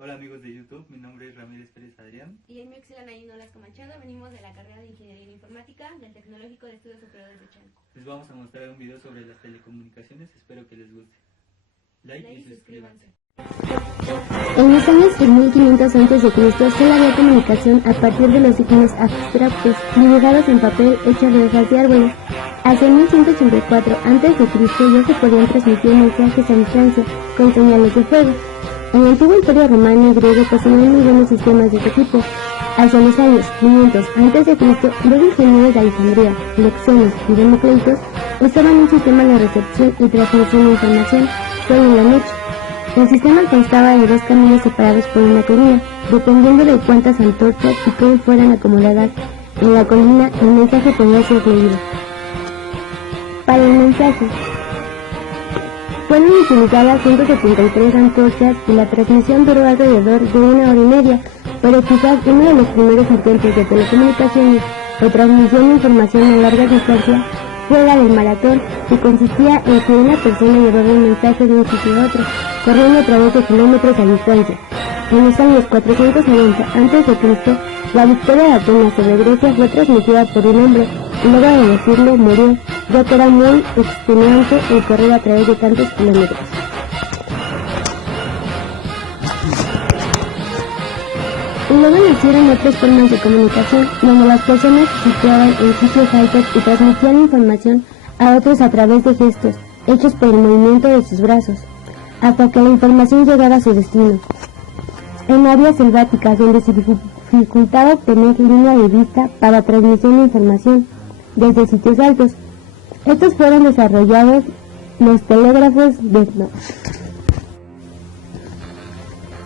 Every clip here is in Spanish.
Hola amigos de YouTube, mi nombre es Ramírez Pérez Adrián. Y en mi Oxilana y Nolasco Machado, venimos de la carrera de Ingeniería en Informática del Tecnológico de Estudios Superiores de Chalco. Les vamos a mostrar un video sobre las telecomunicaciones, espero que les guste. Like y suscríbanse. En los años 1500 a.C. solo había comunicación a partir de los signos abstractos dibujados en papel hechos de hojas de árboles. Hacia 1184 a.C. ya se podían transmitir mensajes a distancia con señales de fuego. En el antiguo Imperio Romano y griego poseían muy buenos sistemas de este tipo. Hacia los años 500 a.C., los ingenieros de Alejandría, Lexenos y Demócritos usaban un sistema de recepción y transmisión de información solo en la noche. El sistema constaba de dos caminos separados por una colina. Dependiendo de cuántas antorchas y cómo fueran acomodadas en la colina, el mensaje podía ser leído. Para el mensaje, fueron utilizadas 173 antorchas y la transmisión duró alrededor de 1 hora y media, pero quizás uno de los primeros intentos de telecomunicaciones o transmisión de información a larga distancia fue la del maratón, que consistía en que una persona llevaba un mensaje de un sitio a otro, corriendo a través de kilómetros a distancia. En los años 490 a.C., la victoria de Atenas sobre Grecia fue transmitida por un hombre, y luego de decirlo murió, ya que era muy extenuante el correr a través de tantos kilómetros. Y luego nacieron otras formas de comunicación, donde las personas se situaban en sitios altos y transmitían información a otros a través de gestos, hechos por el movimiento de sus brazos, hasta que la información llegaba a su destino. En áreas selváticas donde se dificultaba obtener línea de vista para transmisión de información desde sitios altos, estos fueron desarrollados los telégrafos de...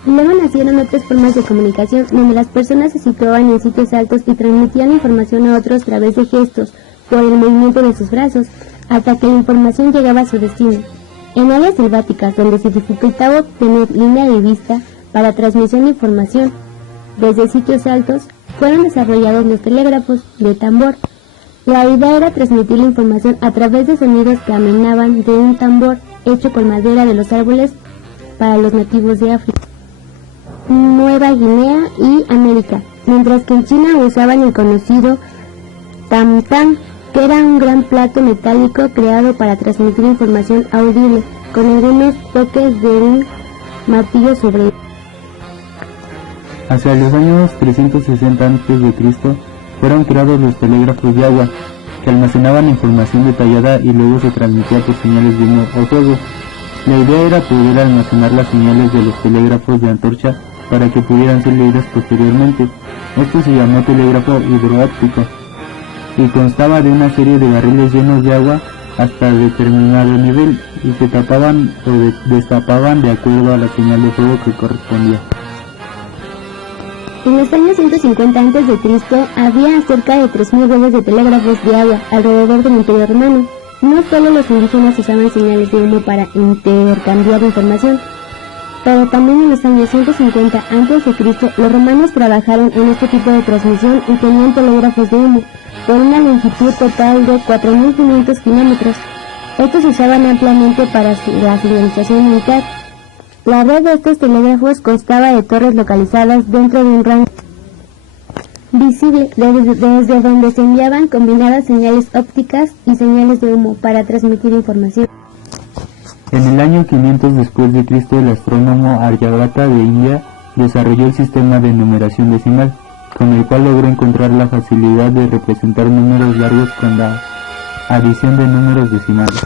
Luego nacieron otras formas de comunicación donde las personas se situaban en sitios altos y transmitían información a otros a través de gestos por el movimiento de sus brazos, hasta que la información llegaba a su destino. En áreas selváticas donde se dificultaba obtener línea de vista para transmisión de información desde sitios altos, fueron desarrollados los telégrafos de tambor. La idea era transmitir la información a través de sonidos que emanaban de un tambor hecho con madera de los árboles para los nativos de África, Nueva Guinea y América, mientras que en China usaban el conocido tam-tam, que era un gran plato metálico creado para transmitir información audible, con algunos toques de un martillo sobre él. Hacia los años 360 a.C. fueron creados los telégrafos de agua, que almacenaban información detallada y luego se transmitía por señales de humo o fuego. La idea era poder almacenar las señales de los telégrafos de antorcha para que pudieran ser leídas posteriormente. Esto se llamó telégrafo hidroóptico y constaba de una serie de barriles llenos de agua hasta determinado nivel y se tapaban o destapaban de acuerdo a la señal de fuego que correspondía. En los años 150 a.C. había cerca de 3.000 redes de telégrafos de agua alrededor del Imperio Romano. No solo los indígenas usaban señales de humo para intercambiar información, pero también en los años 150 a.C. los romanos trabajaron en este tipo de transmisión y tenían telégrafos de humo por una longitud total de 4.500 kilómetros. Estos se usaban ampliamente para la señalización militar. La red de estos telégrafos constaba de torres localizadas dentro de un rango visible desde donde se enviaban combinadas señales ópticas y señales de humo para transmitir información. En el año 500 después de Cristo, el astrónomo Aryabhata de India desarrolló el sistema de numeración decimal, con el cual logró encontrar la facilidad de representar números largos con la adición de números decimales.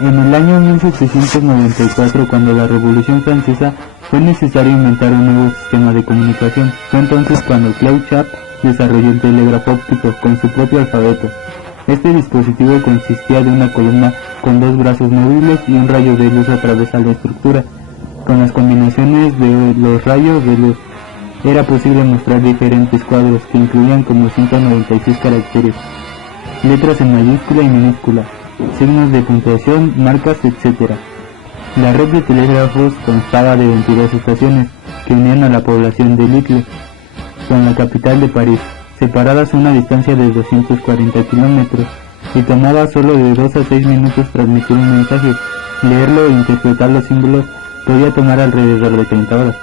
En el año 1794, cuando la Revolución Francesa, fue necesario inventar un nuevo sistema de comunicación. Fue entonces cuando Claude Chappe desarrolló el telégrafo óptico con su propio alfabeto. Este dispositivo consistía de una columna con dos brazos movibles y un rayo de luz atraviesa la estructura. Con las combinaciones de los rayos de luz era posible mostrar diferentes cuadros que incluían como 196 caracteres, letras en mayúscula y minúscula, signos de puntuación, marcas, etc. La red de telégrafos constaba de 22 estaciones que unían a la población de Lille con la capital de París, separadas a una distancia de 240 kilómetros, y tomaba solo de 2 a 6 minutos transmitir un mensaje, leerlo e interpretar los símbolos podía tomar alrededor de 30 horas.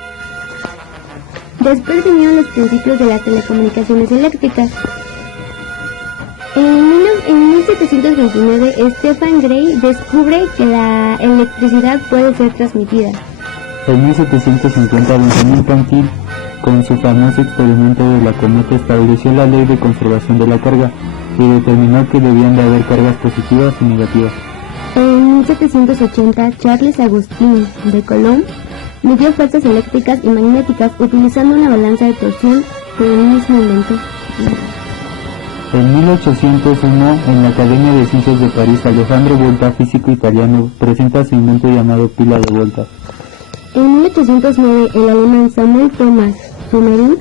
Después vinieron los principios de las telecomunicaciones eléctricas. En 1729, Stephen Gray descubre que la electricidad puede ser transmitida. En 1750, Benjamin Franklin, con su famoso experimento de la cometa, estableció la ley de conservación de la carga y determinó que debían de haber cargas positivas y negativas. En 1780, Charles Augustin de Coulomb midió fuerzas eléctricas y magnéticas utilizando una balanza de torsión que él mismo inventó. En 1801, en la Academia de Ciencias de París, Alessandro Volta, físico italiano, presenta su invento llamado pila de Volta. En 1809, el alemán Samuel Thomas Sommerling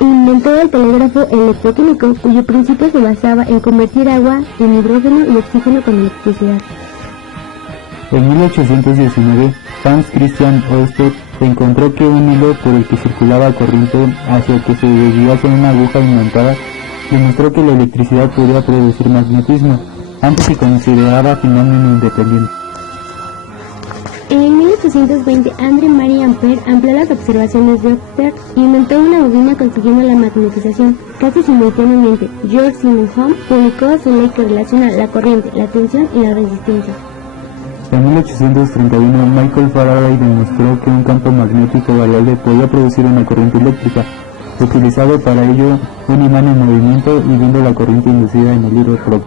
inventó el telégrafo electroquímico, cuyo principio se basaba en convertir agua en hidrógeno y oxígeno con electricidad. En 1819, Hans Christian Ørsted encontró que un hilo por el que circulaba corriente hacia el que se desviase una aguja inventada demostró que la electricidad podía producir magnetismo, antes se consideraba fenómeno independiente. En 1820, André Marie Ampère amplió las observaciones de Ørsted e inventó una bobina consiguiendo la magnetización. Casi simultáneamente, George Simon Ohm publicó su ley que relaciona la corriente, la tensión y la resistencia. En 1831, Michael Faraday demostró que un campo magnético variable podía producir una corriente eléctrica, utilizado para ello un imán en movimiento y viendo la corriente inducida en el hilo roto.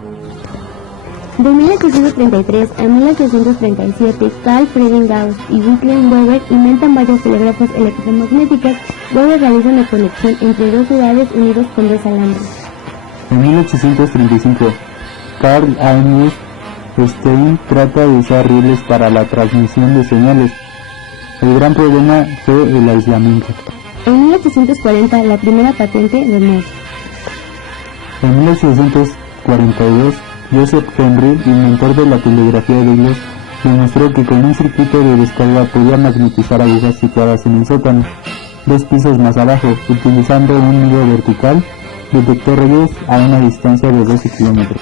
De 1833 a 1837, Carl Friedrich Gauss y Wilhelm Weber inventan varios telégrafos electromagnéticos. Weber realiza una conexión entre dos ciudades unidos con dos alambres. En 1835, Carl August Stein trata de usar rieles para la transmisión de señales. El gran problema fue el aislamiento. En 1840, la primera patente de Morse. En 1842, Joseph Henry, inventor de la telegrafía de hilos, demostró que con un circuito de descarga podía magnetizar agujas situadas en el sótano, 2 pisos más abajo, utilizando un hilo vertical, detectó rayos a una distancia de 12 kilómetros.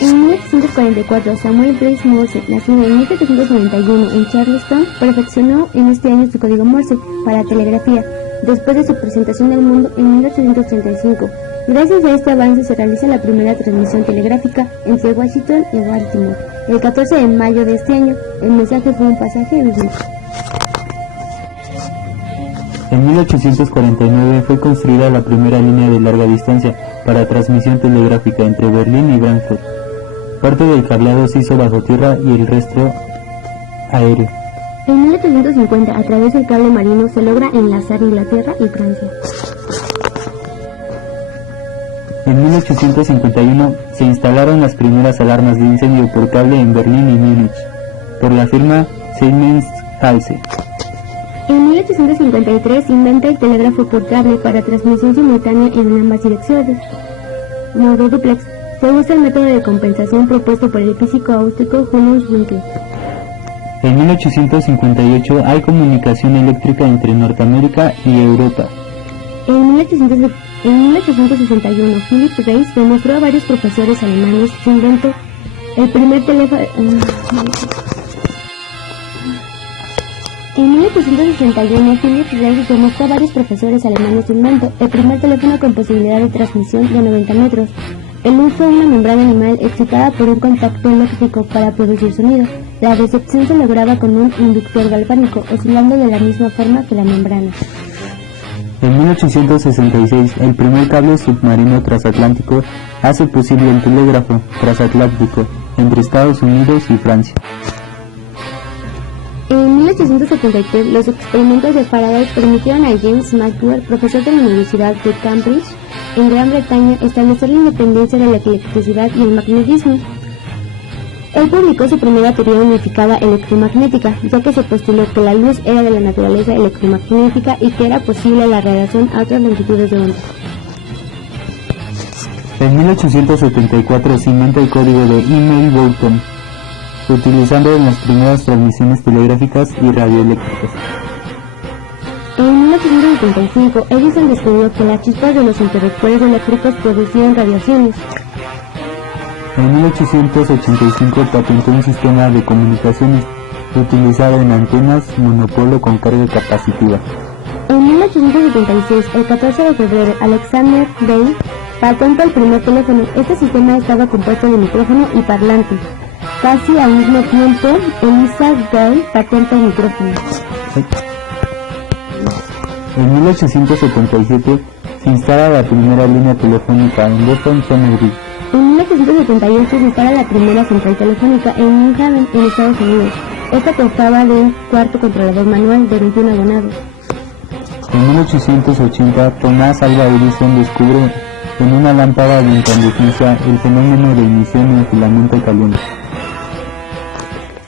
En 1844, Samuel Brice Morse, nacido en 1791 en Charleston, perfeccionó en este año su código Morse para telegrafía, después de su presentación al mundo en 1835. Gracias a este avance se realiza la primera transmisión telegráfica entre Washington y Baltimore. El 14 de mayo de este año, el mensaje fue un pasaje bíblico. En 1849 fue construida la primera línea de larga distancia para transmisión telegráfica entre Berlín y Frankfurt. Parte del cableado se hizo bajo tierra y el resto aéreo. En 1850, a través del cable marino, se logra enlazar Inglaterra y Francia. En 1851 se instalaron las primeras alarmas de incendio por cable en Berlín y Múnich, por la firma Siemens Halse. En 1853 se inventa el telégrafo por cable para transmisión simultánea en ambas direcciones. Modo duplex. Se usa el método de compensación propuesto por el físico austríaco Julius Winkel. En 1858 hay comunicación eléctrica entre Norteamérica y Europa. En 1861, Philip Reis demostró a varios profesores alemanes su invento, el primer teléfono. En 1861, Philip Reis demostró a varios profesores alemanes su invento, el primer teléfono con posibilidad de transmisión de 90 metros. El uso de una membrana animal excitada por un contacto eléctrico para producir sonido. La recepción se lograba con un inductor galvánico, oscilando de la misma forma que la membrana. En 1866, el primer cable submarino transatlántico hace posible el telégrafo transatlántico entre Estados Unidos y Francia. En 1873, los experimentos de Faraday permitieron a James Maxwell, profesor de la Universidad de Cambridge, en Gran Bretaña, establecer la independencia de la electricidad y el magnetismo. Él publicó su primera teoría unificada electromagnética, ya que se postuló que la luz era de la naturaleza electromagnética y que era posible la radiación a otras longitudes de onda. En 1874 se inventa el código de E-mail-Boughton, utilizando en las primeras transmisiones telegráficas y radioeléctricas. En 1875, Edison descubrió que las chispas de los interruptores eléctricos producían radiaciones. En 1885 patentó un sistema de comunicaciones utilizado en antenas monopolo con carga capacitiva. En 1876, el 14 de febrero, Alexander Bell patenta el primer teléfono. Este sistema estaba compuesto de micrófono y parlante. Casi al mismo tiempo, Eliza Gray patenta el micrófono. En 1877 se instala la primera línea telefónica en Boston, Somerville. En 1878 se instala la primera central telefónica en New Haven, en Estados Unidos. Esta constaba de un cuarto controlador manual de 21 abonados. En 1880, Thomas Alva Edison descubre en una lámpara de incandescencia el fenómeno de emisión en filamento caliente.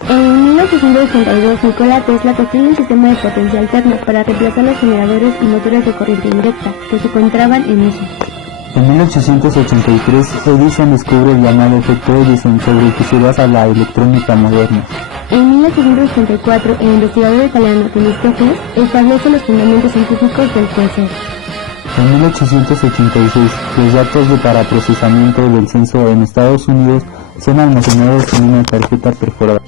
En 1882, Nikola Tesla construye un sistema de potencia alterna para reemplazar los generadores y motores de corriente indirecta que se encontraban en uso. En 1883, Edison descubre el llamado efecto Edison, sobre el que se basa la electrónica moderna. En 1884, el investigador italiano Temístocles establece los fundamentos científicos del cuásar. En 1886, los datos para procesamiento del censo en Estados Unidos son almacenados en una tarjeta perforada.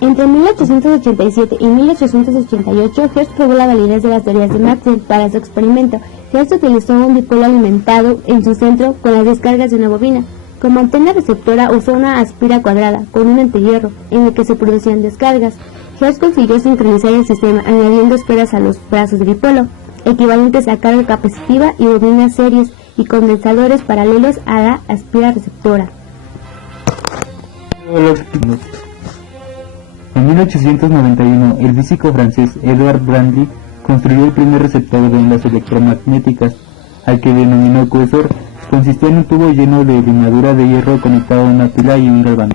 Entre 1887 y 1888, Hertz probó la validez de las teorías de Maxwell para su experimento. Hertz utilizó un dipolo alimentado en su centro con las descargas de una bobina. Como antena receptora usó una aspira cuadrada con un antihierro en el que se producían descargas. Hertz consiguió sincronizar el sistema añadiendo esferas a los brazos del dipolo, equivalentes a carga capacitiva, y bobinas series y condensadores paralelos a la aspira receptora. En 1891, el físico francés Edouard Branly construyó el primer receptor de ondas electromagnéticas, al que denominó Quasar. Consistía en un tubo lleno de limadura de hierro conectado a una pila y un galván.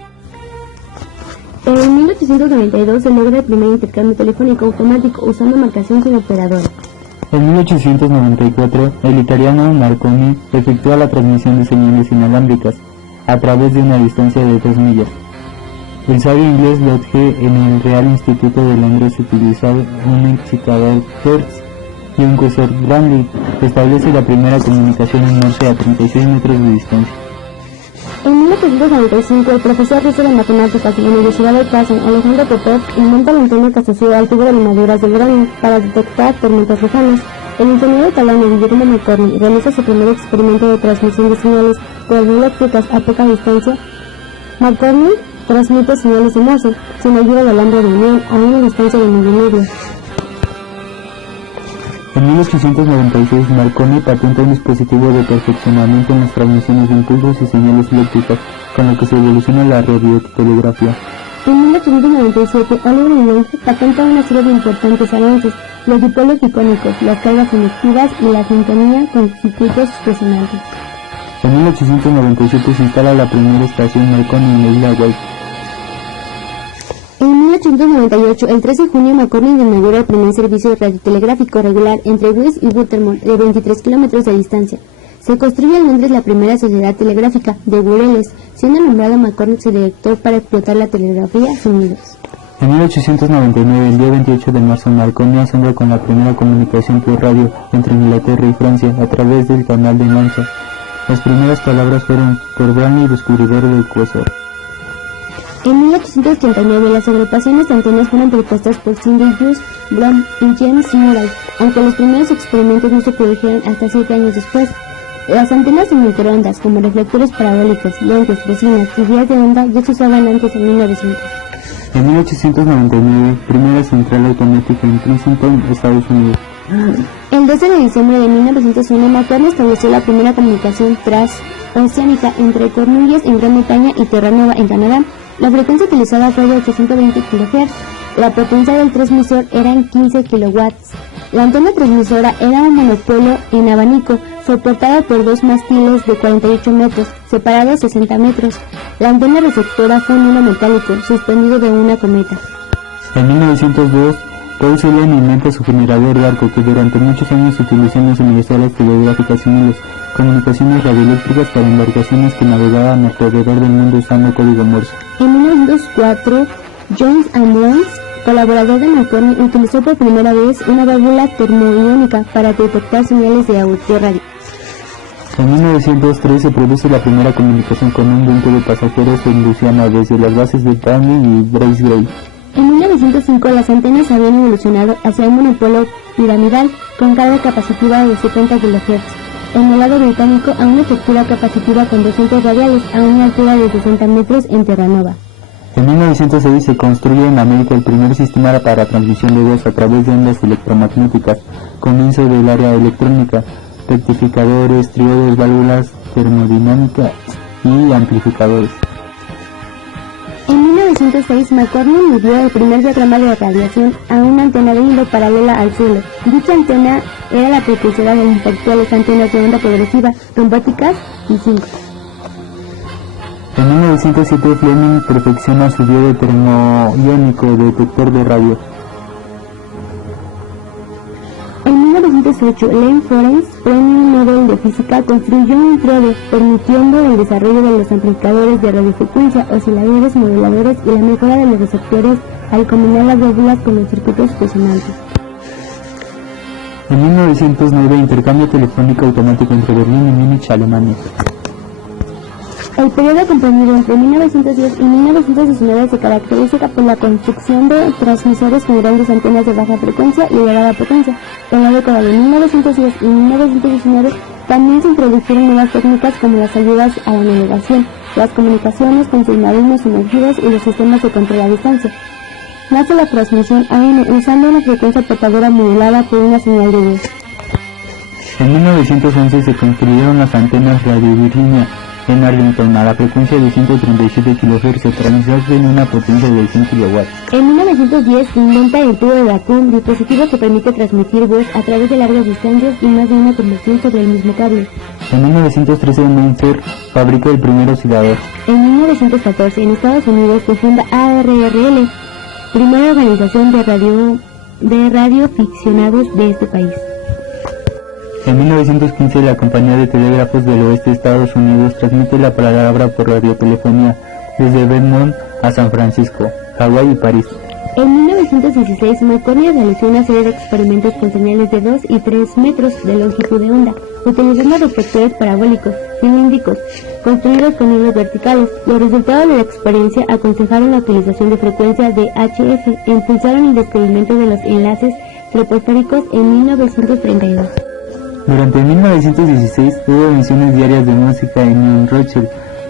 En 1892 se logra el primer intercambio telefónico automático usando marcación sin operador. En 1894, el italiano Marconi efectúa la transmisión de señales inalámbricas a través de una distancia de 2 millas. El sabio inglés Lodge en el Real Instituto de Londres utilizó un excitador Hertz y un Quasar. Branly establece la primera comunicación en Morse a 36 metros de distancia. En 1895, el profesor ruso de matemáticas de la Universidad de Kazán, Alejandro Popov, inventa la antena que asocia al tubo de limaduras de Brownian para detectar tormentas lejanas. El ingeniero italiano Guillermo Marconi realiza su primer experimento de transmisión de señales radioeléctricas a poca distancia. Marconi transmite señales de Morse sin ayuda del hombre de unión a una distancia de medio medio. En 1896, Marconi patenta un dispositivo de perfeccionamiento en las transmisiones de impulsos y señales eléctricas, con lo que se evoluciona la radiotelegrafía. En 1897, Oliver Lynch patenta una serie de importantes avances: los dipolos icónicos, las cargas inductivas y la sintonía con circuitos resonantes. En 1897 se instala la primera estación Marconi en la isla White. En 1898, el 13 de junio, Marconi inaugura el primer servicio radiotelegráfico regular entre Bruce y Buttermore, de 23 kilómetros de distancia. Se construye en Londres la primera sociedad telegráfica, de Bureles, siendo nombrado Marconi su director para explotar la telegrafía sonidos. En 1899, el día 28 de marzo, Marconi asombra con la primera comunicación por radio entre Inglaterra y Francia a través del Canal de Mancha. Las primeras palabras fueron por Branly, descubridor del Quasar. En 1889, las agrupaciones de antenas fueron propuestas por Sidney Hughes, Blom y James Murray, aunque los primeros experimentos no se produjeron hasta 7 años después. Las antenas de microondas, como reflectores parabólicos, lentes, bocinas y vías de onda, ya se usaban antes en 1900. En 1899, primera central automática en Princeton, Estados Unidos. El 12 de diciembre de 1901, Marconi estableció la primera comunicación transoceánica entre Cornulles en Gran Bretaña y Terranova en Canadá. La frecuencia utilizada fue de 820 kHz. La potencia del transmisor era en 15 kW. La antena transmisora era un monopolo en abanico, soportada por 2 mástiles de 48 metros, separados 60 metros. La antena receptora fue un hilo metálico, suspendido de una cometa. En 1902, Paul Celan inventa su generador de arco, que durante muchos años se utilizó en las emisoras telegráficas y en las comunicaciones radioeléctricas para embarcaciones que navegaban alrededor del mundo usando código Morse. En 1904, Jones and Burns, colaborador de Marconi, utilizó por primera vez una válvula termoiónica para detectar señales de radio. En 1903 se produce la primera comunicación con un buque de pasajeros en Luisiana desde las bases de Downey y Brace Gray. En 1905 las antenas habían evolucionado hacia un monopolo piramidal con carga capacitiva de 70 kHz. En el lado británico a una estructura capacitiva con 200 radiales a una altura de 60 metros en Terranova. En 1906 se construye en América el primer sistema para transmisión de voz a través de ondas electromagnéticas, comienzo del área electrónica, rectificadores, triodos, válvulas termodinámicas y amplificadores. En 1906 McCormick midió el primer diagrama de radiación a una antena de hilo paralela al suelo. Dicha antena era la precursora de las actuales antenas de onda progresiva, robóticas y 5. En 1907 Fleming perfecciona su diodo termoiónico detector de radio. En 1908, Lane Forenz, premio Nobel de Física, construyó un triodo, permitiendo el desarrollo de los amplificadores de radiofrecuencia, osciladores, moduladores y la mejora de los receptores al combinar las válvulas con los circuitos resonantes. En 1909, intercambio telefónico automático entre Berlín y Múnich, Alemania. El periodo comprendido entre 1910 y 1919 se caracteriza por la construcción de transmisores con grandes antenas de baja frecuencia y elevada potencia. En la década de 1910 y 1919 también se introdujeron nuevas técnicas como las ayudas a la navegación, las comunicaciones con submarinos sumergidos y los sistemas de control a distancia. Nace la transmisión AM usando una frecuencia portadora modulada por una señal de voz. En 1911 se construyeron las antenas radiolínea en Arlington a la frecuencia de 137 kHz, transmiten una potencia de 100 kW. En 1910 se inventa el tubo de vacuum, dispositivo que permite transmitir voz a través de largas distancias y más de una conversión sobre el mismo cable. En 1913 Mainzer fabrica el primer oscilador. En 1914 en Estados Unidos se funda ARRL, primera organización de radioaficionados de este país. En 1915 la Compañía de Telégrafos del Oeste de Estados Unidos transmite la palabra por radiotelefonía desde Redmond a San Francisco, Hawái y París. En 1916 McCormick realizó una serie de experimentos con señales de 2 y 3 metros de longitud de onda, utilizando reflectores parabólicos, cilíndricos, construidos con hilos verticales. Los resultados de la experiencia aconsejaron la utilización de frecuencias de HF e impulsaron el descubrimiento de los enlaces troposféricos en 1932. Durante 1916 hubo emisiones diarias de música en New Rochelle,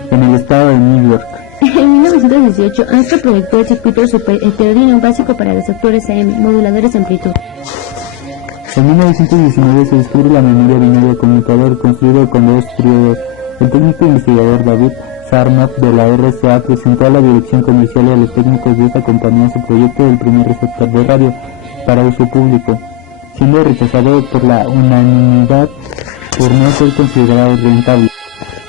en el estado de New York. En 1918, Armstrong proyectó el circuito superheterodyno básico para receptores AM, moduladores de amplitud. En 1919 se descubre la memoria binaria conmutador construido con 2 triodos. El técnico investigador David Sarnoff de la RCA presentó a la dirección comercial y a los técnicos de esta compañía su proyecto del primer receptor de radio para uso público, siendo rechazado por la unanimidad por no ser considerado rentable.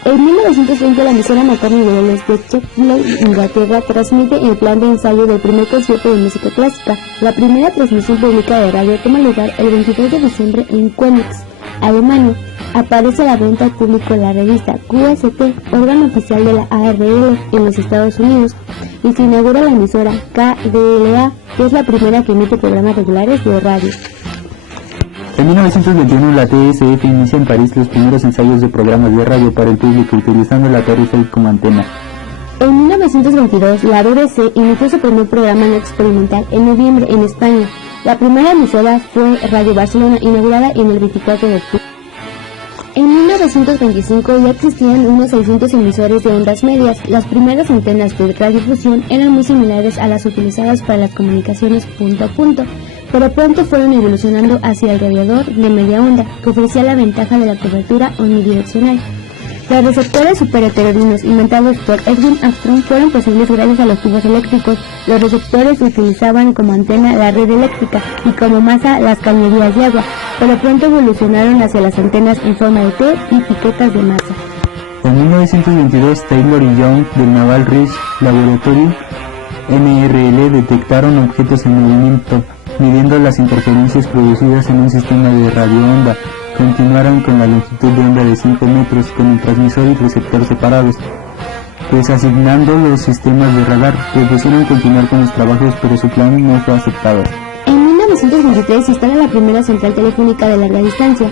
En 1920 la emisora McCormick de Wales de Sheffield, Inglaterra, transmite el plan de ensayo del primer concierto de música clásica. La primera transmisión pública de radio toma lugar el 22 de diciembre en Königs, Alemania. Aparece a la venta al público la revista QST, órgano oficial de la ARRL en los Estados Unidos, y se inaugura la emisora KDLA, que es la primera que emite programas regulares de radio. En 1921 la TSF inicia en París los primeros ensayos de programas de radio para el público utilizando la Torre Eiffel como antena. En 1922 la BBC inició su primer programa no experimental en noviembre en España. La primera emisora fue Radio Barcelona, inaugurada en el 24 de octubre. En 1925 ya existían unos 600 emisores de ondas medias. Las primeras antenas de radiodifusión eran muy similares a las utilizadas para las comunicaciones punto a punto, pero pronto fueron evolucionando hacia el radiador de media onda, que ofrecía la ventaja de la cobertura omnidireccional. Los receptores superheterodynos inventados por Edwin Armstrong fueron posibles gracias a los tubos eléctricos. Los receptores utilizaban como antena la red eléctrica y como masa las cañerías de agua, pero pronto evolucionaron hacia las antenas en forma de T y piquetas de masa. En 1922 Taylor y Young del Naval Research Laboratory NRL detectaron objetos en movimiento, midiendo las interferencias producidas en un sistema de radioonda. Continuaron con la longitud de onda de 5 metros con el transmisor y receptor separados. Desasignando los sistemas de radar, propusieron continuar con los trabajos, pero su plan no fue aceptado. En 1923 se instala la primera central telefónica de larga distancia.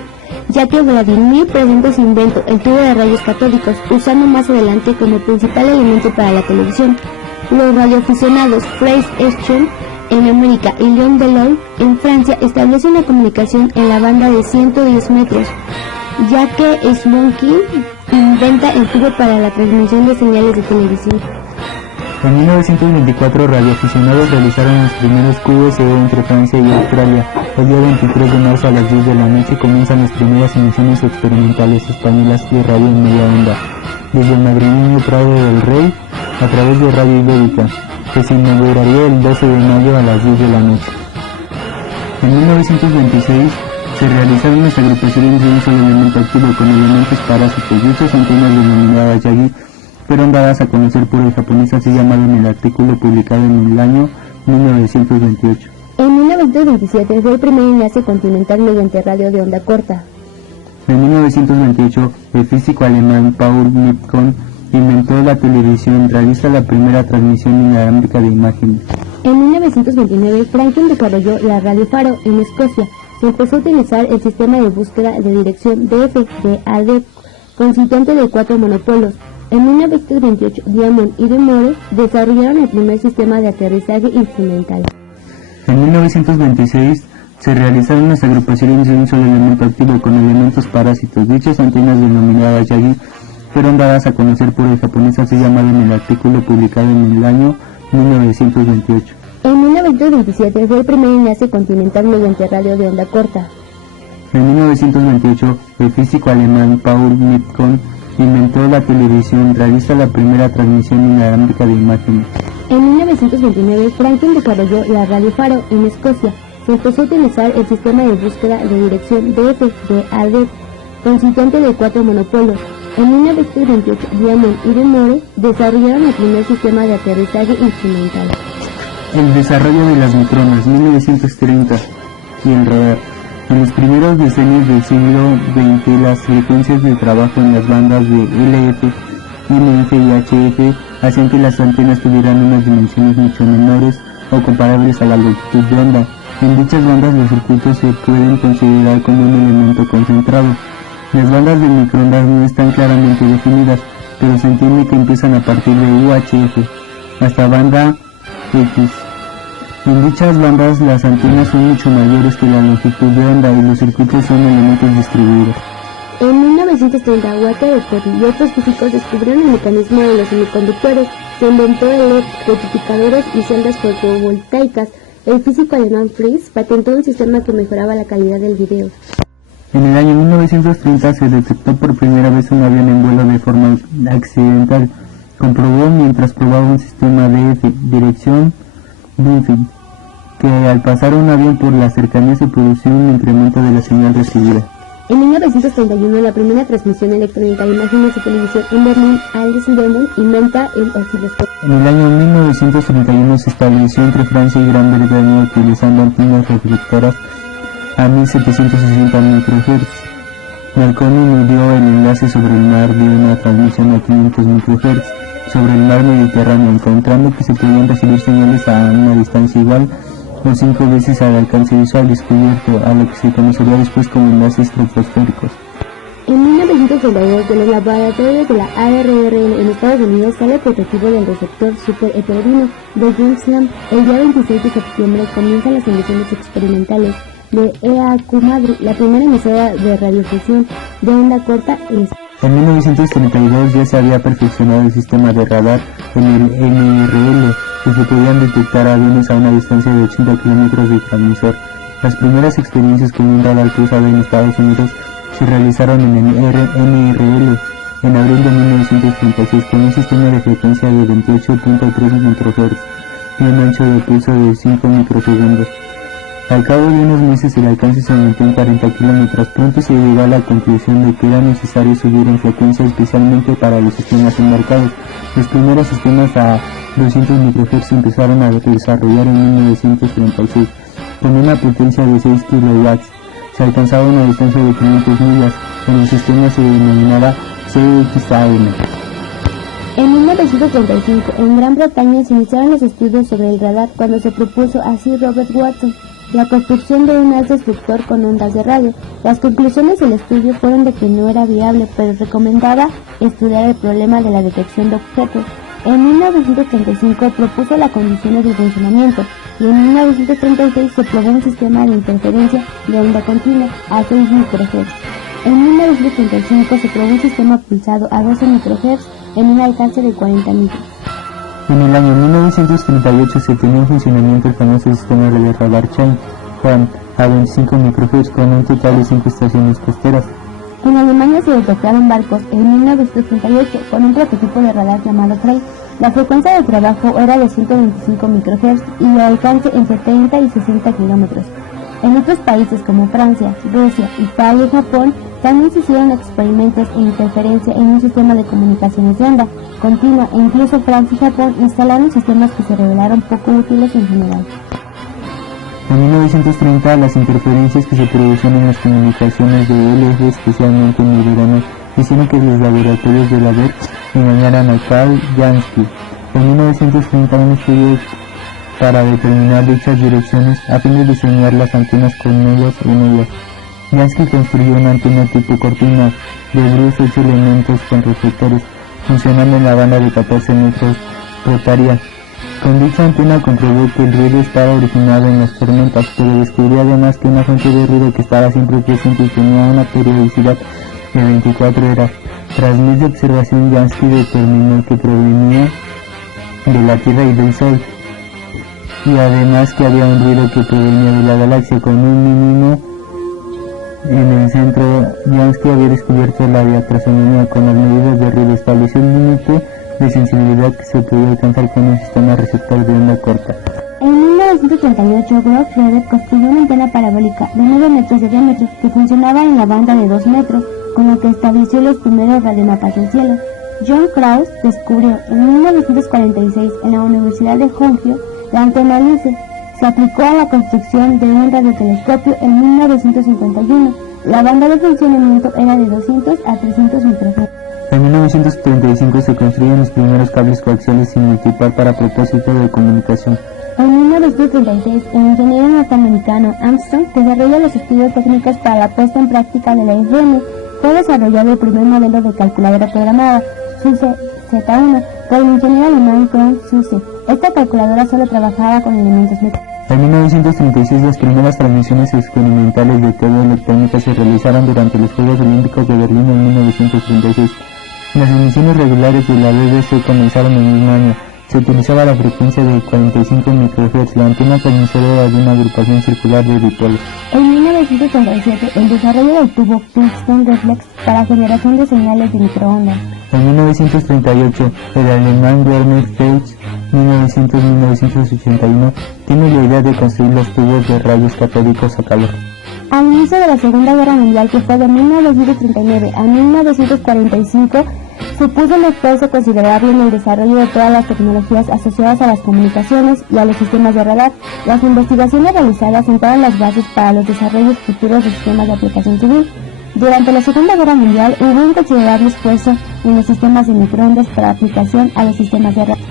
ya que Vladimir presenta su invento, el tubo de rayos catódicos, usando más adelante como principal elemento para la televisión. Los radioaficionados Fraser Estrem en América y Leon Deloy en Francia establecen una comunicación en la banda de 110 metros, ya que Smoky inventa el tubo para la transmisión de señales de televisión. En 1924, radioaficionados realizaron los primeros QSO entre Francia y Australia. El día 23 de marzo a las 10 de la noche comienzan las primeras emisiones experimentales españolas de radio en media onda, desde el madrileño Prado del Rey a través de Radio Ibérica, que se inauguraría el 12 de mayo a las 10 de la noche. En 1926 se realizaron las agrupaciones de un solo elemento activo con elementos parásitos. Dichas antenas denominadas Yagi fueron dadas a conocer por el japonés, así llamado en el artículo publicado en el año 1928. En 1927 fue el primer enlace continental mediante radio de onda corta. En 1928, el físico alemán Paul Nipkow inventó la televisión, realiza la primera transmisión inalámbrica de imágenes. En 1929, Franklin desarrolló la radio Faro en Escocia. Se empezó a utilizar el sistema de búsqueda de dirección DF, consistente de 4 monopolos. En 1928, Diamond y Demore desarrollaron el primer sistema de aterrizaje instrumental. En 1926 se realizaron las agrupaciones de un solo elemento activo con elementos parásitos. Dichas antenas denominadas Yagi fueron dadas a conocer por el japonés, así llamado en el artículo publicado en el año 1928. En 1927 fue el primer enlace continental mediante radio de onda corta. En 1928, el físico alemán Paul Nipkow inventó la televisión, realiza la primera transmisión inalámbrica de imágenes. En 1929, Franklin desarrolló la radio Faro en Escocia. Se empezó a utilizar el sistema de búsqueda de dirección DF, consistente de 4 monopolos. En 1928, Diamond y Demore desarrollaron el primer sistema de aterrizaje instrumental. El desarrollo de las neutronas, 1930, y el radar. En los primeros decenios del siglo XX, las frecuencias de trabajo en las bandas de LF, MF y HF hacían que las antenas tuvieran unas dimensiones mucho menores o comparables a la longitud de onda. En dichas bandas los circuitos se pueden considerar como un elemento concentrado. Las bandas de microondas no están claramente definidas, pero se entiende que empiezan a partir de UHF hasta banda X. En dichas bandas las antenas son mucho mayores que la longitud de onda y los circuitos son elementos distribuidos. En 1930, Walter Scotty y otros físicos descubrieron el mecanismo de los semiconductores. Se inventó el LED, rectificadores y celdas fotovoltaicas. El físico alemán Fritz patentó un sistema que mejoraba la calidad del video. En el año 1930 se detectó por primera vez un avión en vuelo de forma accidental. Comprobó mientras probaba un sistema DF, dirección Dunfield, que al pasar un avión por la cercanía se produció un incremento de la señal recibida. En 1931, la primera transmisión electrónica de imágenes de televisión en Berlín, Aldes Demon inventa el osciloscopio. En el año 1931 se estableció entre Francia y Gran Bretaña utilizando antenas reflectoras a 1760 microhertz. Marconi midió el enlace sobre el mar de una transmisión a 500 microhertz sobre el mar Mediterráneo, encontrando que se podían recibir señales a una distancia igual o 5 veces al alcance visual descubierto, a lo que se conocería después como enlaces troposféricos. En 1932, de los laboratorios de la ARRL en Estados Unidos sale el prototipo del receptor super heterodyno de James Lamb. El día 26 de septiembre comienzan las emisiones experimentales de EAQ Madrid, la primera emisora de radiodifusión de onda corta es. En 1932 ya se había perfeccionado el sistema de radar en el NRL, y se podían detectar aviones a una distancia de 80 kilómetros de transmisor. Las primeras experiencias con un radar cruzado en Estados Unidos se realizaron en el NRL en abril de 1936 con un sistema de frecuencia de 28.3 microhertz y un ancho de pulso de 5 microsegundos. Al cabo de unos meses el alcance se aumentó en 40 kilómetros. Pronto se llegó a la conclusión de que era necesario subir en frecuencia especialmente para los sistemas embarcados. Los primeros sistemas a 200 microhertz se empezaron a desarrollar en 1936 con una potencia de 6 kilowatts. Se alcanzaba una distancia de 500 millas. En el sistema se denominaba CXAM. En 1935, en Gran Bretaña se iniciaron los estudios sobre el radar cuando se propuso a Sir Robert Watson la construcción de un alto destructor con ondas de radio. Las conclusiones del estudio fueron de que no era viable, pero recomendaba estudiar el problema de la detección de objetos. En 1935 propuso las condiciones de funcionamiento y en 1936 se probó un sistema de interferencia de onda continua a 6 microhertz. En 1935 se probó un sistema pulsado a 12 microhertz en un alcance de 40 metros. En el año 1938 se tenía en funcionamiento el famoso sistema de radar Chain-Juan a 25 microhertz con un total de 5 estaciones costeras. En Alemania se detectaron barcos en 1938 con un prototipo de radar llamado Frey. La frecuencia de trabajo era de 125 microhertz y el alcance entre 30 y 60 kilómetros. En otros países como Francia, Rusia, Italia y Japón también se hicieron experimentos e interferencia en un sistema de comunicaciones de onda continua e incluso Francia y Japón instalaron sistemas que se revelaron poco útiles en general. En 1930, las interferencias que se producían en las comunicaciones de LF, especialmente en el verano, hicieron que los laboratorios de la BER engañaran a Karl Jansky. En 1930, un estudio para determinar dichas direcciones a fin de diseñar las antenas con nudos en ellas. Jansky construyó una antena tipo cortina de bris 8 elementos con reflectores, funcionando en la banda de 14 metros rotaria. Con dicha antena comprobó que el ruido estaba originado en las tormentas, pero descubrió además que una fuente de ruido que estaba siempre presente y tenía una periodicidad de 24 horas. Tras meses de observación, Jansky determinó que provenía de la Tierra y del Sol, y además que había un ruido que provenía de la galaxia con un mínimo en el centro. Jansky había descubierto la diatrasonía con las medidas de ruido, estableció el límite de sensibilidad que se podía alcanzar con un sistema receptor de onda corta. En 1938, Grof Schroeder construyó una antena parabólica de 9 metros de diámetro que funcionaba en la banda de 2 metros, con la que estableció los primeros radiomapas del cielo. John Krause descubrió en 1946 en la Universidad de Hongio la antena LICE. Se aplicó a la construcción de un radiotelescopio en 1951. La banda de funcionamiento era de 200 a 300 microhertz. En 1935 se construyeron los primeros cables coaxiales sin multipar para propósito de comunicación. En 1936, el ingeniero norteamericano Armstrong desarrolló los estudios técnicos para la puesta en práctica de la IRM. Fue desarrollado el primer modelo de calculadora programada, SUSE Z1, por el ingeniero alemán Franz SUSE. Esta calculadora solo trabajaba con elementos mecánicos. En 1936 las primeras transmisiones experimentales de TV electrónica se realizaron durante los Juegos Olímpicos de Berlín en 1936. Las emisiones regulares de la BBC comenzaron el mismo año. Se utilizaba la frecuencia de 45 microhertz. La antena transmisora era de una agrupación circular de dipolos. En 1937, el desarrollo del tubo Tungsten Reflex para generación de señales de microondas. En 1938, el alemán Werner Fritsch, 1900-1981, tiene la idea de construir los tubos de rayos catódicos a calor. Al inicio de la Segunda Guerra Mundial, que fue de 1939 a 1945, se puso un esfuerzo considerable en el desarrollo de todas las tecnologías asociadas a las comunicaciones y a los sistemas de radar. Las investigaciones realizadas sentaron las bases para los desarrollos futuros de sistemas de aplicación civil. Durante la Segunda Guerra Mundial hubo un considerable esfuerzo en los sistemas de microondas para aplicación a los sistemas de radar.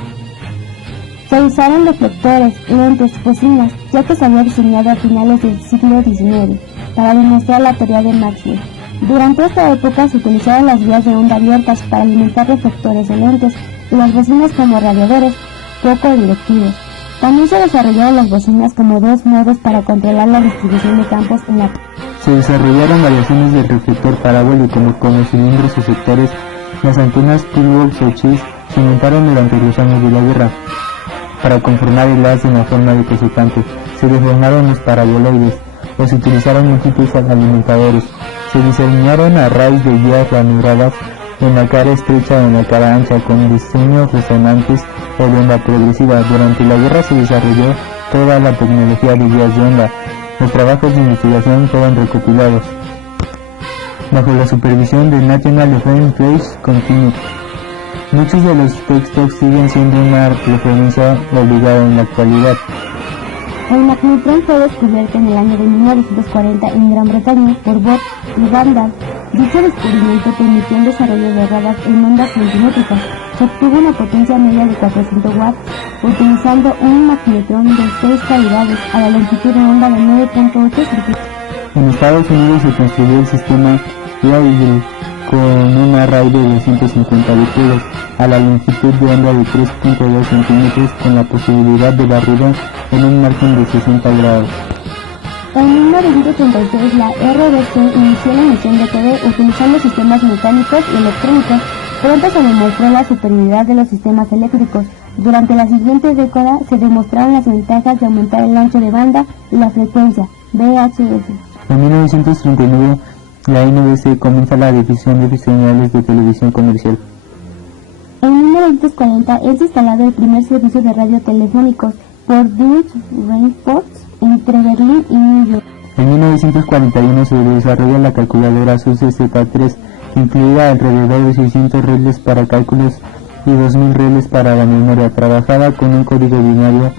Se usaron reflectores, lentes, bocinas, ya que se había diseñado a finales del siglo XIX para demostrar la teoría de Maxwell. Durante esta época se utilizaron las vías de onda abiertas para alimentar reflectores de lentes y las bocinas como radiadores poco directivos. También se desarrollaron las bocinas como dos modos para controlar la distribución de campos en la... Se desarrollaron variaciones del reflector parabólico como cilindros o sectores. Las antenas pillbox o chis se inventaron durante los años de la guerra para conformar el haz en la forma de cosecante. Se deformaron los paraboloides o se utilizaron múltiples alimentadores. Se diseñaron a raíz de guías ranuradas en la cara estrecha o en la cara ancha con diseños resonantes o de onda progresiva. Durante la guerra se desarrolló toda la tecnología de guías de onda. Los trabajos de investigación fueron recopilados bajo la supervisión del National Defense Research Continuum. Muchos de los textos siguen siendo una referencia obligada en la actualidad. El magnetron fue descubierto en el año de 1940 en Gran Bretaña por Bott y Vandal. Dicho descubrimiento permitió el desarrollo de radars en ondas centimétricas. Se obtuvo una potencia media de 400 watts utilizando un magnetrón de 6 cavidades a la longitud de onda de 9.8 centímetros. En Estados Unidos se construyó el sistema Wavell con un array de 250 vehículos a la longitud de onda de 3.2 centímetros con la posibilidad de barrido en un margen de 60 grados. En 1936 la RBC inició la emisión de TV utilizando sistemas mecánicos y electrónicos. Pronto se demostró la superioridad de los sistemas eléctricos. Durante la siguiente década se demostraron las ventajas de aumentar el ancho de banda y la frecuencia, VHF. En 1939 la NBC comienza la difusión de señales de televisión comercial. En 1940 es instalado el primer servicio de radiotelefónicos por Deutsche Reichspost entre Berlín y New York. En 1941 se desarrolla la calculadora SUSE Z3, que incluía alrededor de 600 relés para cálculos y 2000 relés para la memoria. Trabajada con un código binario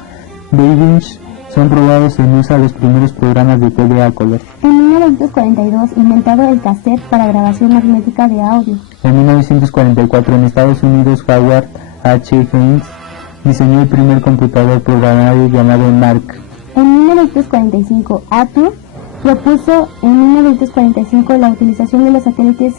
Babbage, son probados en USA los primeros programas de TV a color. En 1942 inventado el cassette para grabación magnética de audio. En 1944 en Estados Unidos Howard H. Haynes diseñó el primer computador programable llamado MARC. En 1945 Arthur propuso la utilización de los satélites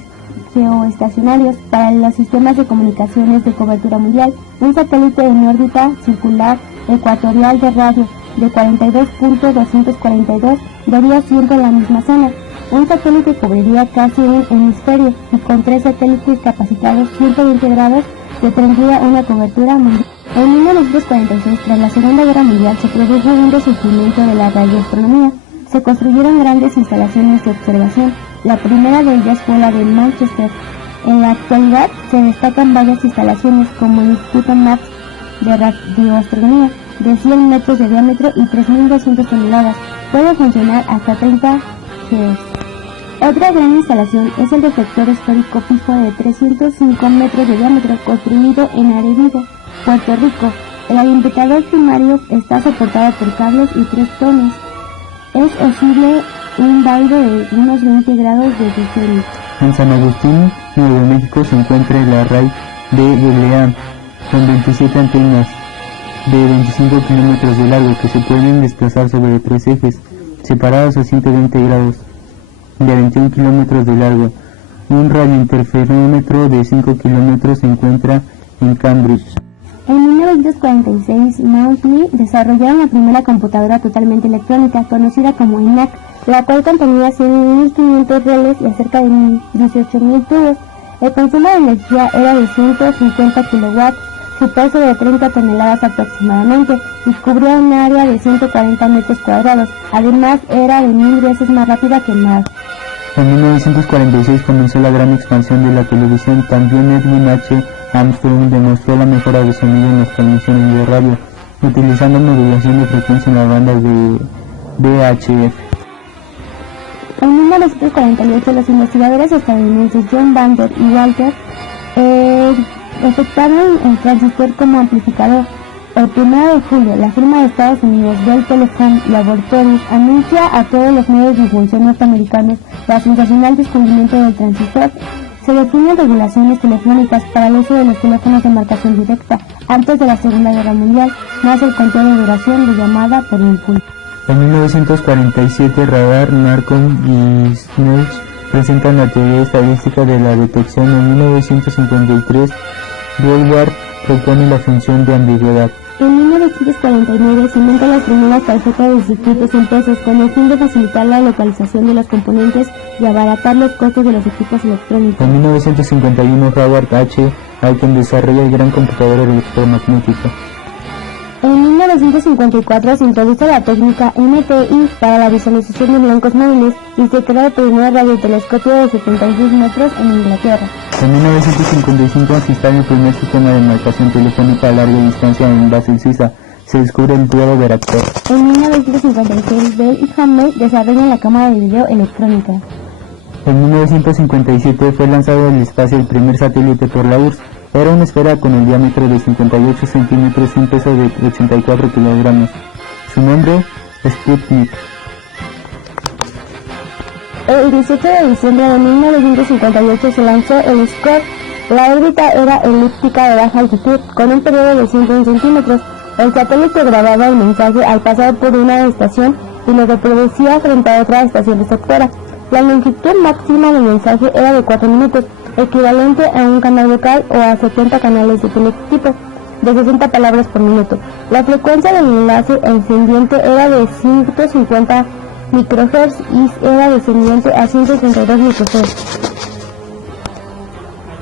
geoestacionarios para los sistemas de comunicaciones de cobertura mundial. Un satélite en órbita circular ecuatorial de radio de 42.242 daría asiento en la misma zona. Un satélite cubriría casi un hemisferio y con 3 satélites capacitados 120 grados se tendría una cobertura mundial. En 1946, tras la Segunda Guerra Mundial, se produjo un resurgimiento de la radioastronomía. Se construyeron grandes instalaciones de observación. La primera de ellas fue la de Manchester. En la actualidad se destacan varias instalaciones como el Instituto Max de Radioastronomía, de 100 metros de diámetro y 3.200 toneladas. Puede funcionar hasta 30 Hz. Otra gran instalación es el reflector esférico fijo de 305 metros de diámetro construido en Arecibo, Puerto Rico. El alimentador primario está soportado por cables y 3 tonos. Es posible un vaivén de unos 20 grados de diseño. En San Agustín, Nuevo México, se encuentra el array de Beleán, con 27 antenas de 25 kilómetros de largo que se pueden desplazar sobre 3 ejes, separados a 120 grados, de 21 kilómetros de largo. Un radiointerferómetro de 5 kilómetros se encuentra en Cambridge. En 1946, Mauchly desarrollaron la primera computadora totalmente electrónica, conocida como ENIAC, la cual contenía 100.500 relés y cerca de 18.000 tubos. El consumo de energía era de 150 kilowatts, su peso de 30 toneladas aproximadamente, y cubría un área de 140 metros cuadrados. Además, era de 1000 veces más rápida que el NAV. En 1946 comenzó la gran expansión de la televisión. También Edwin H. Armstrong demostró la mejora de sonido en las transmisiones de radio, utilizando modulación de frecuencia en las bandas de VHF. En 1948, los investigadores estadounidenses John Vander y Walter efectuaron el transistor como amplificador. El 1 de julio, la firma de Estados Unidos Bell Telephone Laboratories anuncia a todos los medios de información norteamericanos el sensacional descubrimiento del transistor. Se definen regulaciones telefónicas para el uso de los teléfonos de marcación directa antes de la Segunda Guerra Mundial, más el control de duración de llamada por impulso. En 1947, Radar, Marconi y Snells presentan la teoría estadística de la detección. En 1953, Woodward propone la función de ambigüedad. En 1949 se inventan las primeras tarjetas de circuitos impresos con el fin de facilitar la localización de los componentes y abaratar los costos de los equipos electrónicos. En 1951, Howard H. Aiken desarrolla el gran computador electromagnético. En 1954 se introduce la técnica MPI para la visualización de blancos móviles y se crea el primer radiotelescopio de 76 metros en Inglaterra. En 1955 se instala el primer sistema de marcación telefónica a larga distancia en Basel, Suiza. Se descubre el globo de Raptor. En 1956, Bell y Hammer desarrollan la cámara de video electrónica. En 1957 fue lanzado al espacio el primer satélite por la URSS. Era una esfera con el diámetro de 58 centímetros y un peso de 84 kilogramos. Su nombre, Sputnik. El 18 de diciembre de 1958 se lanzó el Scott, La órbita era elíptica de baja altitud, con un periodo de 101 centímetros. El satélite grababa el mensaje al pasar por una estación y lo reproducía frente a otra estación receptora. La longitud máxima del mensaje era de 4 minutos, equivalente a un canal vocal o a 70 canales de teletipo, de 60 palabras por minuto. La frecuencia del enlace ascendiente era de 150 microhertz y era descendiente a 162 microhertz.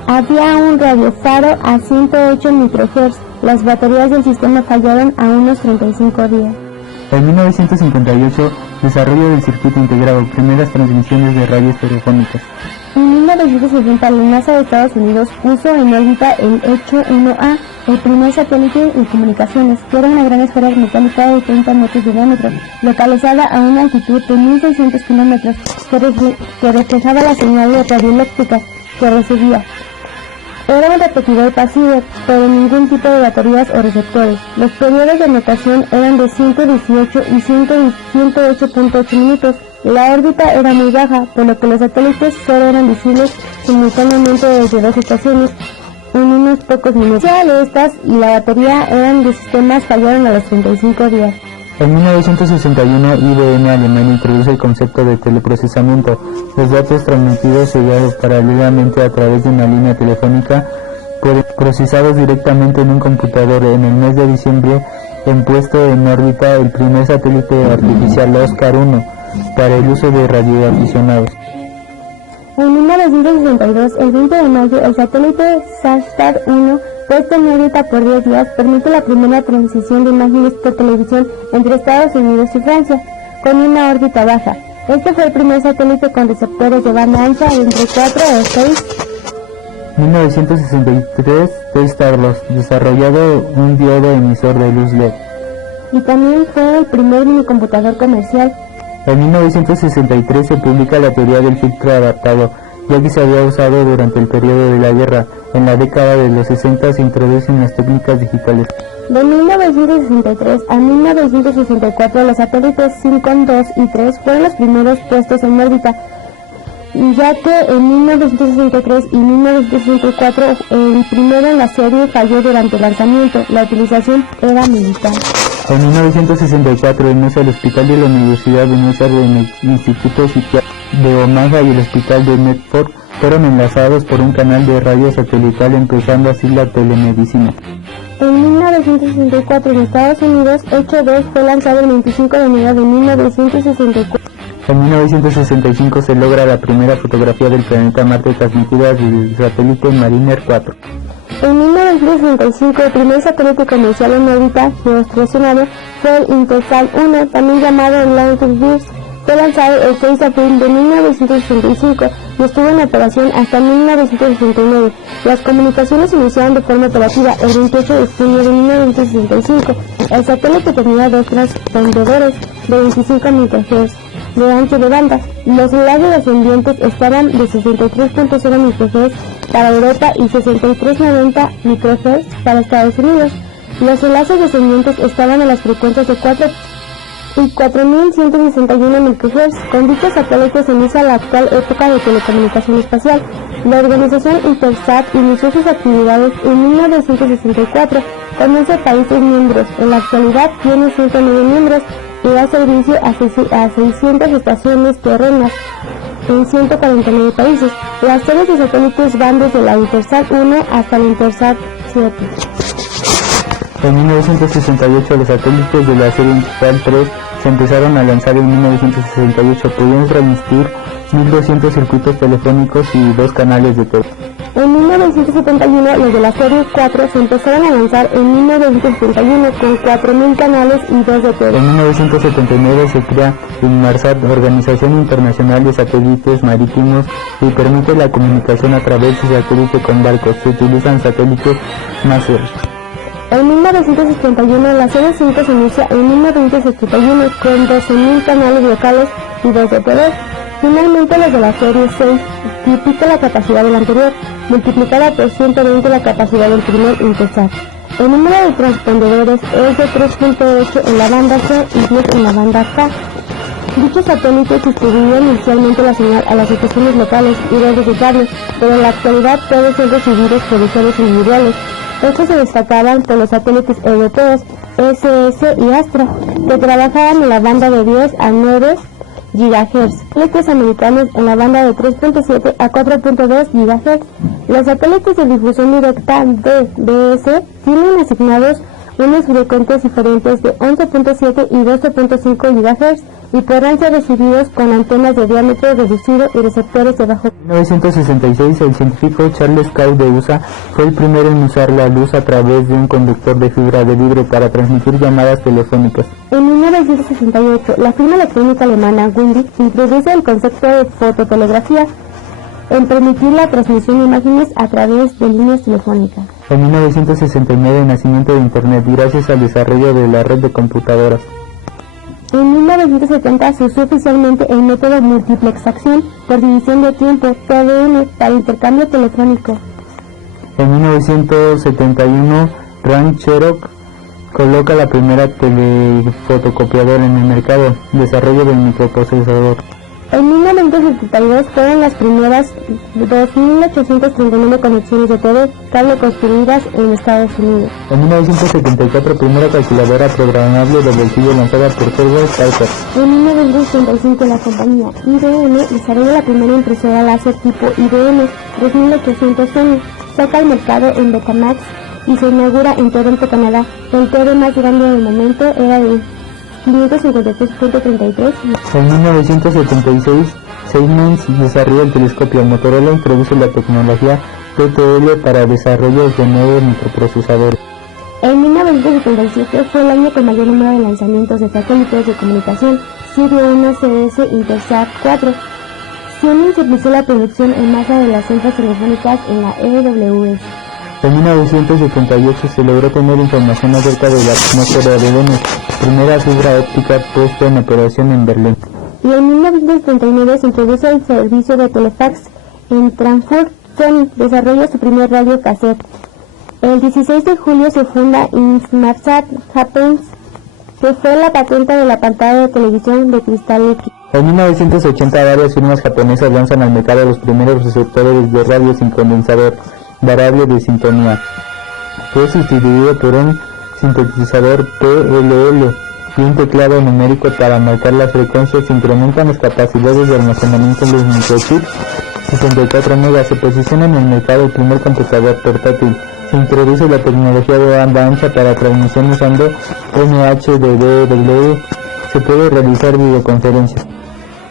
Había un radiofaro a 108 microhertz. Las baterías del sistema fallaron a unos 35 días. En 1958, desarrollo del circuito integrado, primeras transmisiones de radios telefónicas. En 1960, la NASA de Estados Unidos puso en órbita el H-1A, el primer satélite de comunicaciones, que era una gran esfera metálica de 30 metros de diámetro, localizada a una altitud de 1.600 kilómetros, que reflejaba la señal de radioeléctrica que recibía. Era un repetidor pasivo, pero ningún tipo de baterías o receptores. Los periodos de notación eran de 118 y 108.8 minutos. La órbita era muy baja, por lo que los satélites solo eran visibles simultáneamente desde dos estaciones en unos pocos minutos. Ya de estas y la batería eran de sistemas fallaron a los 35 días. En 1961, IBM Alemania introduce el concepto de teleprocesamiento. Los datos transmitidos sellados paralelamente a través de una línea telefónica, procesados directamente en un computador. En el mes de diciembre, en puesto en órbita el primer satélite artificial Oscar 1 para el uso de radioaficionados. En 1962, el 20 de mayo, el satélite SATSAT 1, puesto en órbita por 10 días, permite la primera transición de imágenes por televisión entre Estados Unidos y Francia, con una órbita baja. Este fue el primer satélite con receptores de banda ancha de entre 4 o 6. 1963, T-Starlos, desarrollado un diodo emisor de luz LED. Y también fue el primer minicomputador comercial. En 1963 se publica la teoría del filtro adaptado, ya que se había usado durante el periodo de la guerra. En la década de los 60 se introducen las técnicas digitales. De 1963 a 1964 los satélites Syncon 2 y 3 fueron los primeros puestos en órbita, ya que en 1963 y 1964 el primero en la serie falló durante el lanzamiento. La utilización era militar. En 1964, en el Hospital de la Universidad de Newcastle, en el Instituto Psiquiátrico de Omaha y el Hospital de Medford fueron enlazados por un canal de radio satelital, empezando así la telemedicina. En 1964 en Estados Unidos, H-2 fue lanzado el 25 de enero de 1964. En 1965 se logra la primera fotografía del planeta Marte transmitida desde el satélite Mariner 4. En 1965, el primer satélite comercial en órbita geoestacionario fue el Intelsat 1, también llamado Longitude. Fue lanzado el 6 de abril de 1965 y estuvo en operación hasta 1969. Las comunicaciones iniciaron de forma operativa el 28 de junio de 1965. El satélite tenía dos transpondedores de 25 MHz de ancho de banda. Los enlaces descendientes estaban de 63.0 MHz para Europa y 63.90 microhertz para Estados Unidos. Los enlaces descendientes estaban a las frecuencias de 4 y 4.161 microhertz. Con dichos satélites se inicia la actual época de telecomunicación espacial. La organización Intelsat inició sus actividades en 1964 con 11 países miembros. En la actualidad tiene 109 miembros y da servicio a 600 estaciones terrenas en 149 países. Las series de satélites van desde la Intelsat 1 hasta la Intelsat 7. En 1968 los satélites de la serie Intelsat 3 se empezaron a lanzar. En 1968 pudieron transmitir 1200 circuitos telefónicos y 2 canales de TV. En 1971 los de la serie 4 se empezaron a lanzar en 1971 con 4000 canales y 2 de TV. En 1979 se crea Inmarsat, Organización Internacional de Satélites Marítimos, y permite la comunicación a través de satélite con barcos. Se utilizan satélites Maser. En 1971 la serie 5 se inicia en 1971 con 12.000 canales locales y 2 de TV. Finalmente los de la serie 6 triplica la capacidad del anterior, multiplicada por 120 la capacidad del primer Intelsat. El número de transpondedores es de 3.8 en la banda C y 10 en la banda K. Dichos satélites distribuían inicialmente la señal a las estaciones locales y redes de cable, pero en la actualidad pueden ser recibidos por usuarios individuales. Estos se destacaban por los satélites europeos SS y Astra, que trabajaban en la banda de 10 a 9 GHz, satélites americanos en la banda de 3.7 a 4.2 GHz. Los satélites de difusión directa DBS tienen asignados unos frecuencias diferentes de 11.7 y 12.5 GHz y podrán ser recibidos con antenas de diámetro reducido y receptores de bajo. En 1966, el científico Charles Cloud de USA fue el primero en usar la luz a través de un conductor de fibra de vidrio para transmitir llamadas telefónicas. En 1968, la firma electrónica alemana Windig introduce el concepto de fototelegrafía en permitir la transmisión de imágenes a través de líneas telefónicas. En 1969, el nacimiento de Internet, gracias al desarrollo de la red de computadoras. En 1970 se usó oficialmente el método multiplexación por división de tiempo, TDM, para intercambio telefónico. En 1971, Ram Cherokee coloca la primera telefotocopiadora en el mercado, desarrollo del microprocesador. En 1972 fueron las primeras 2.839 conexiones de TV cable construidas en Estados Unidos. En 1974, primera calculadora programable de bolsillo lanzada por Herbert Parker. En 1935 la compañía IBM desarrolla la primera impresora láser tipo IBM 2800 Sony, saca al mercado en Betamax y se inaugura en Toronto, Canadá. El TV más grande del momento era de 553.33. En 1976, Siemens desarrolla el telescopio. Motorola introduce la tecnología TTL para desarrollos de nuevos microprocesadores. En 1977 fue el año con mayor número de lanzamientos de satélites de comunicación, Sirio 1 CS Intelsat 4. Siemens inició la producción en masa de las centros telefónicas en la EWS. En 1978 se logró tener información acerca de la atmósfera de Venus, primera fibra óptica puesta en operación en Berlín. Y en 1939 se introduce el servicio de telefax en Frankfurt. Sony desarrolla su primer radio cassette. El 16 de julio se funda Inmarsat Japan, que fue la patente de la pantalla de televisión de cristal líquido. En 1980 varias firmas japonesas lanzan al mercado los primeros receptores de radio sin condensador variable de sintonía. Fue sustituido por un sintetizador PLL y un teclado numérico para marcar las frecuencias. Se incrementan las capacidades de almacenamiento de los microchips. 64 megas. Se posiciona en el mercado el primer computador portátil. Se introduce la tecnología de banda ancha para transmisión usando MHDW. Se puede realizar videoconferencias.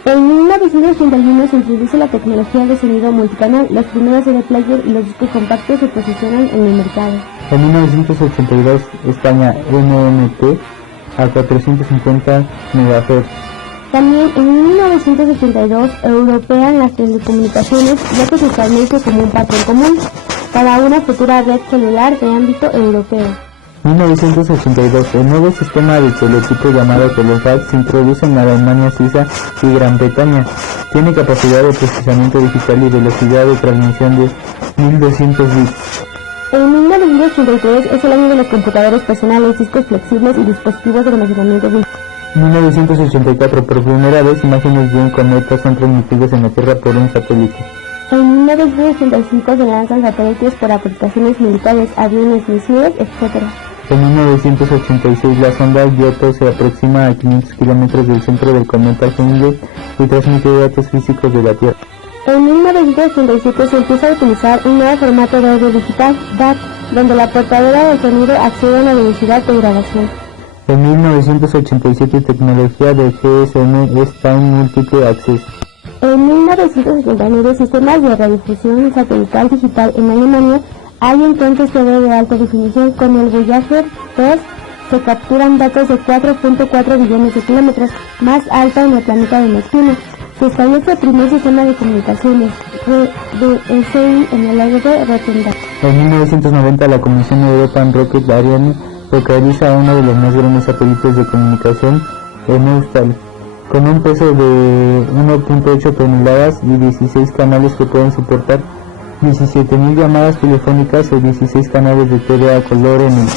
En 1981 se introduce la tecnología de sonido multicanal. Los primeros CD player y los discos compactos se posicionan en el mercado. En 1982, España, NMT a 450 MHz. También en 1982 european las telecomunicaciones, ya que se establece como un patrón común para una futura red celular de ámbito europeo. 1982, el nuevo sistema de teletipo llamado Telefax se introduce en Alemania, Suiza y Gran Bretaña. Tiene capacidad de procesamiento digital y velocidad de transmisión de 1200 bits. En 1983 es el año de los computadores personales, discos flexibles y dispositivos de almacenamiento. 1984, por primera vez imágenes de un cometa son transmitidas en la Tierra por un satélite. En 1985 se lanzan satélites por aplicaciones militares, aviones, misiles, etc. En 1986, la sonda Giotto se aproxima a 500 kilómetros del centro del cometa Hindley y transmite datos físicos de la Tierra. En 1987 se empieza a utilizar un nuevo formato de audio digital, DAT, donde la portadora del sonido accede a una velocidad de grabación. En 1987, tecnología de GSM es Time Multiple Access. En 1989, sistemas de radiodifusión satelital digital en Alemania. Hay entonces TV de alta definición. Con el Voyager 3 se capturan datos de 4.4 billones de kilómetros, más alta en el planeta de Neptuno. Se establece el primer sistema de comunicaciones RDSI en el lago de Rotterdam. En 1990, la Comisión European Rocket Ariane localiza uno de los más grandes satélites de comunicación en Eustal, con un peso de 1.8 toneladas y 16 canales que pueden soportar 17.000 llamadas telefónicas o 16 canales de TV a color en el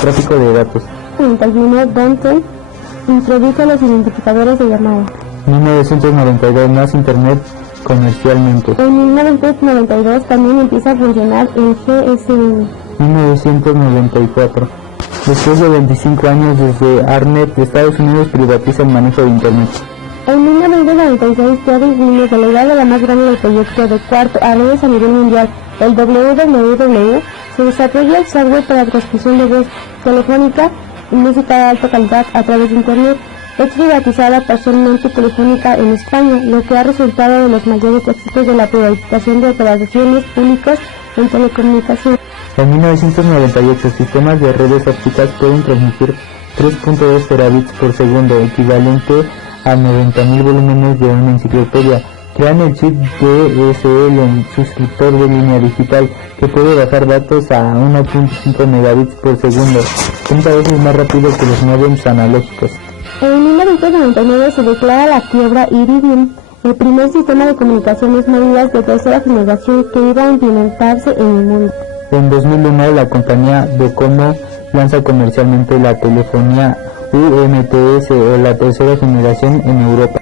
tráfico de datos. 31 Danton introduce los identificadores de llamada. 1992 nace Internet comercialmente. En 1992 también empieza a funcionar el GSM. 1994. Después de 25 años desde ARNet, Estados Unidos privatiza el manejo de Internet. En 1996, Terry Winner, delegado de la más grande del proyecto de cuarto a redes a nivel mundial, el WWW, se desarrolla el software para transmisión de voz telefónica y música de alta calidad a través de Internet. Es privatizada parcialmente Telefónica en España, lo que ha resultado de los mayores éxitos de la privatización de operaciones públicas en telecomunicación. En 1998, sistemas de redes ópticas pueden transmitir 3.2 terabits por segundo, equivalente a 90.000 volúmenes de una enciclopedia. Crean el chip DSL, un suscriptor de línea digital, que puede bajar datos a 1.5 megabits por segundo, 30 veces más rápido que los módems analógicos. En 1999 se declara la quiebra Iridium, el primer sistema de comunicaciones móviles de tercera generación que iba a implementarse en el mundo. En 2001, la compañía Docomo lanza comercialmente la telefonía UMTS o la tercera generación en Europa.